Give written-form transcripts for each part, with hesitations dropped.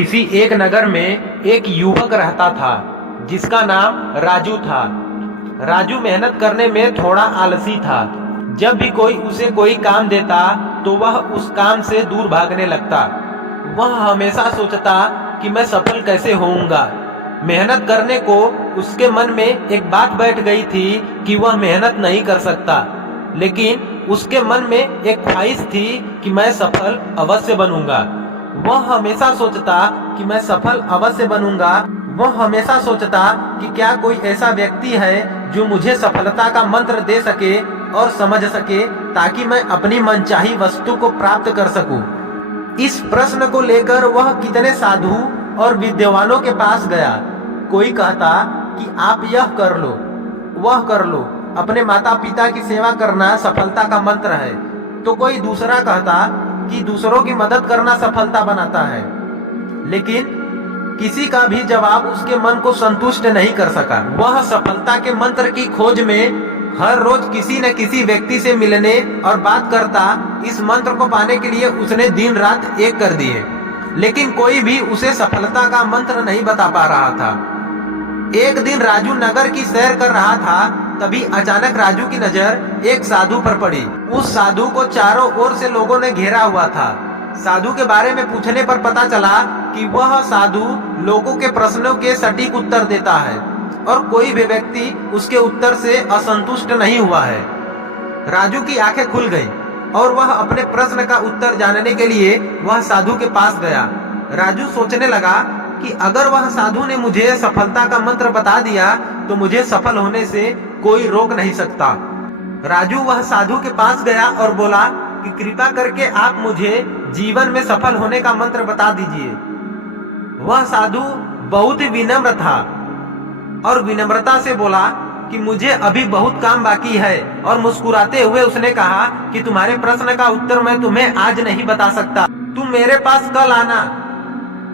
किसी एक नगर में एक युवक रहता था जिसका नाम राजू था। राजू मेहनत करने में थोड़ा आलसी था। जब भी कोई उसे कोई काम देता तो वह उस काम से दूर भागने लगता। वह हमेशा सोचता कि मैं सफल कैसे होऊंगा। मेहनत करने को उसके मन में एक बात बैठ गई थी कि वह मेहनत नहीं कर सकता, लेकिन उसके मन में एक ख्वाहिश थी कि मैं सफल अवश्य बनूंगा। वह हमेशा सोचता कि मैं सफल अवश्य बनूंगा। वह हमेशा सोचता कि क्या कोई ऐसा व्यक्ति है जो मुझे सफलता का मंत्र दे सके और समझ सके, ताकि मैं अपनी मनचाही वस्तु को प्राप्त कर सकूं। इस प्रश्न को लेकर वह कितने साधु और विद्वानों के पास गया। कोई कहता कि आप यह कर लो, वह कर लो, अपने माता पिता की सेवा करना सफलता का मंत्र है। तो कोई दूसरा कहता कि दूसरों की मदद करना सफलता बनाता है। लेकिन किसी का भी जवाब उसके मन को संतुष्ट नहीं कर सका। वह सफलता के मंत्र की खोज में हर रोज किसी न किसी व्यक्ति से मिलने और बात करता। इस मंत्र को पाने के लिए उसने दिन रात एक कर दिए, लेकिन कोई भी उसे सफलता का मंत्र नहीं बता पा रहा था। एक दिन राजू नगर की सैर कर रहा था, तभी अचानक राजू की नजर एक साधु पर पड़ी। उस साधु को चारों ओर से लोगों ने घेरा हुआ था। साधु के बारे में पूछने पर पता चला कि वह साधु लोगों के प्रश्नों के सटीक उत्तर देता है और कोई भी व्यक्ति उसके उत्तर से असंतुष्ट नहीं हुआ है। राजू की आंखें खुल गईं और वह अपने प्रश्न का उत्तर जानने के लिए वह साधु के पास गया। राजू सोचने लगा कि अगर वह साधु ने मुझे सफलता का मंत्र बता दिया तो मुझे सफल होने से कोई रोक नहीं सकता। राजू वह साधु के पास गया और बोला कि कृपा करके आप मुझे जीवन में सफल होने का मंत्र बता दीजिए। वह साधु बहुत ही विनम्र था और विनम्रता से बोला कि मुझे अभी बहुत काम बाकी है, और मुस्कुराते हुए उसने कहा कि तुम्हारे प्रश्न का उत्तर मैं तुम्हें आज नहीं बता सकता, तुम मेरे पास कल आना,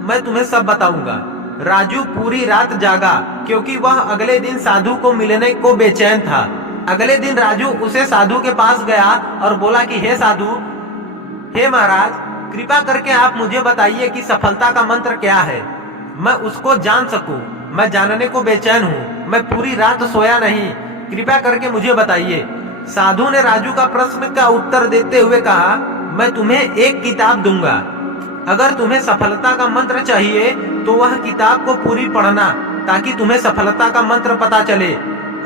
मैं तुम्हें सब बताऊंगा। राजू पूरी रात जागा क्योंकि वह अगले दिन साधु को मिलने को बेचैन था। अगले दिन राजू उसे साधु के पास गया और बोला कि हे साधु, हे महाराज, कृपा करके आप मुझे बताइए कि सफलता का मंत्र क्या है, मैं उसको जान सकूं। मैं जानने को बेचैन हूँ, मैं पूरी रात सोया नहीं, कृपया करके मुझे बताइए। साधु ने राजू का प्रश्न का उत्तर देते हुए कहा, मैं तुम्हें एक किताब दूंगा। अगर तुम्हें सफलता का मंत्र चाहिए तो वह किताब को पूरी पढ़ना, ताकि तुम्हें सफलता का मंत्र पता चले।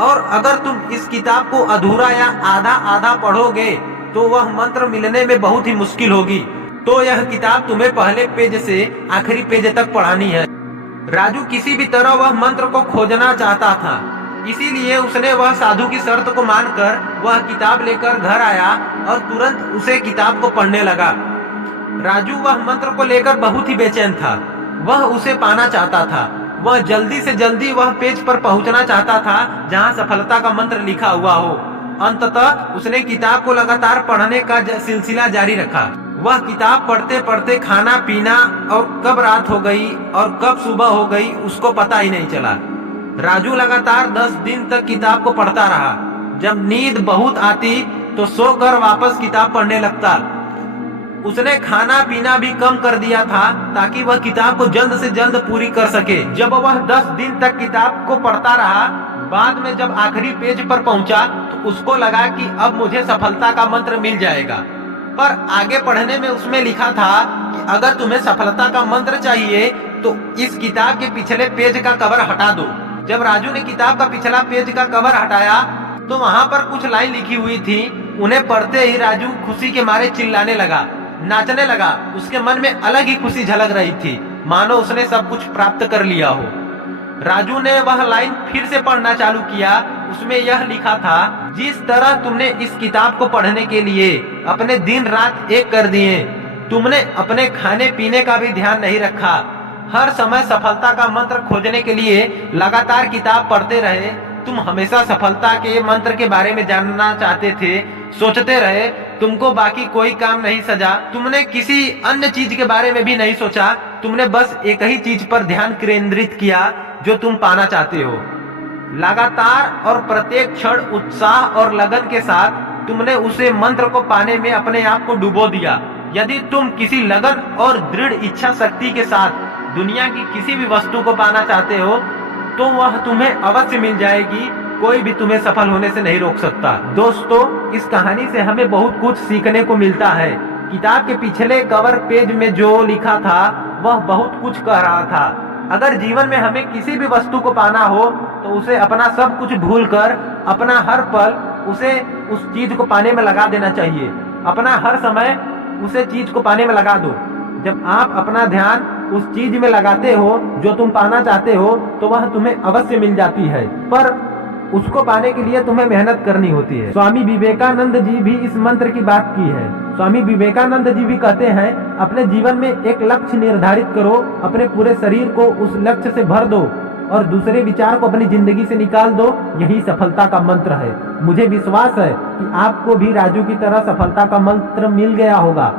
और अगर तुम इस किताब को अधूरा या आधा आधा पढ़ोगे तो वह मंत्र मिलने में बहुत ही मुश्किल होगी। तो यह किताब तुम्हें पहले पेज से आखिरी पेज तक पढ़ानी है। राजू किसी भी तरह वह मंत्र को खोजना चाहता था, इसीलिए उसने वह साधु की शर्त को मानकर वह किताब लेकर घर आया और तुरंत उसे किताब को पढ़ने लगा। राजू वह मंत्र को लेकर बहुत ही बेचैन था। वह उसे पाना चाहता था। वह जल्दी से जल्दी वह पेज पर पहुंचना चाहता था जहां सफलता का मंत्र लिखा हुआ हो। अंततः उसने किताब को लगातार पढ़ने का सिलसिला जारी रखा। वह किताब पढ़ते पढ़ते खाना पीना और कब रात हो गई और कब सुबह हो गई उसको पता ही नहीं चला। राजू लगातार 10 दिन तक किताब को पढ़ता रहा। जब नींद बहुत आती तो सोकर वापस किताब पढ़ने लगता। उसने खाना पीना भी कम कर दिया था ताकि वह किताब को जल्द से जल्द पूरी कर सके। जब वह 10 दिन तक किताब को पढ़ता रहा, बाद में जब आखिरी पेज पर पहुंचा तो उसको लगा कि अब मुझे सफलता का मंत्र मिल जाएगा। पर आगे पढ़ने में उसमें लिखा था कि अगर तुम्हें सफलता का मंत्र चाहिए तो इस किताब के पिछले पेज का कवर हटा दो। जब राजू ने किताब का पिछला पेज का कवर हटाया तो वहां पर कुछ लाइन लिखी हुई थी। उन्हें पढ़ते ही राजू खुशी के मारे चिल्लाने लगा, नाचने लगा। उसके मन में अलग ही खुशी झलक रही थी, मानो उसने सब कुछ प्राप्त कर लिया हो। राजू ने वह लाइन फिर से पढ़ना चालू किया। उसमें यह लिखा था, जिस तरह तुमने इस किताब को पढ़ने के लिए अपने दिन रात एक कर दिए, तुमने अपने खाने पीने का भी ध्यान नहीं रखा। हर समय सफलता का मंत्र खोजने के लिए लगातार किताब पढ़ते रहे। तुम हमेशा सफलता के मंत्र के बारे में जानना चाहते थे, सोचते रहे, तुमको बाकी कोई काम नहीं सजा। तुमने किसी अन्य चीज के बारे में भी नहीं सोचा। तुमने बस एक ही चीज पर ध्यान केंद्रित किया जो तुम पाना चाहते हो। लगातार और प्रत्येक क्षण उत्साह और लगन के साथ तुमने उसे मंत्र को पाने में अपने आप को डुबो दिया। यदि तुम किसी लगन और दृढ़ इच्छा शक्ति के साथ दुनिया की किसी भी वस्तु को पाना चाहते हो तो वह तुम्हें अवश्य मिल जाएगी। कोई भी तुम्हें सफल होने से नहीं रोक सकता। दोस्तों, इस कहानी से हमें बहुत कुछ सीखने को मिलता है। किताब के पिछले कवर पेज में जो लिखा था वह बहुत कुछ कह रहा था। अगर जीवन में हमें किसी भी वस्तु को पाना हो तो उसे अपना सब कुछ भूलकर अपना हर पल उसे उस चीज को पाने में लगा देना चाहिए। अपना हर समय उसे चीज को पाने में लगा दो। जब आप अपना ध्यान उस चीज में लगाते हो जो तुम पाना चाहते हो तो वह तुम्हें अवश्य मिल जाती है, पर उसको पाने के लिए तुम्हें मेहनत करनी होती है। स्वामी विवेकानंद जी भी इस मंत्र की बात की है। स्वामी विवेकानंद जी भी कहते हैं, अपने जीवन में एक लक्ष्य निर्धारित करो, अपने पूरे शरीर को उस लक्ष्य से भर दो और दूसरे विचार को अपनी जिंदगी से निकाल दो। यही सफलता का मंत्र है। मुझे विश्वास है कि आपको भी राजू की तरह सफलता का मंत्र मिल गया होगा।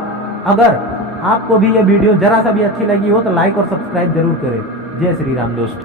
अगर आपको भी यह वीडियो जरा सा भी अच्छी लगी हो तो लाइक और सब्सक्राइब जरूर करें। जय श्री राम दोस्तों।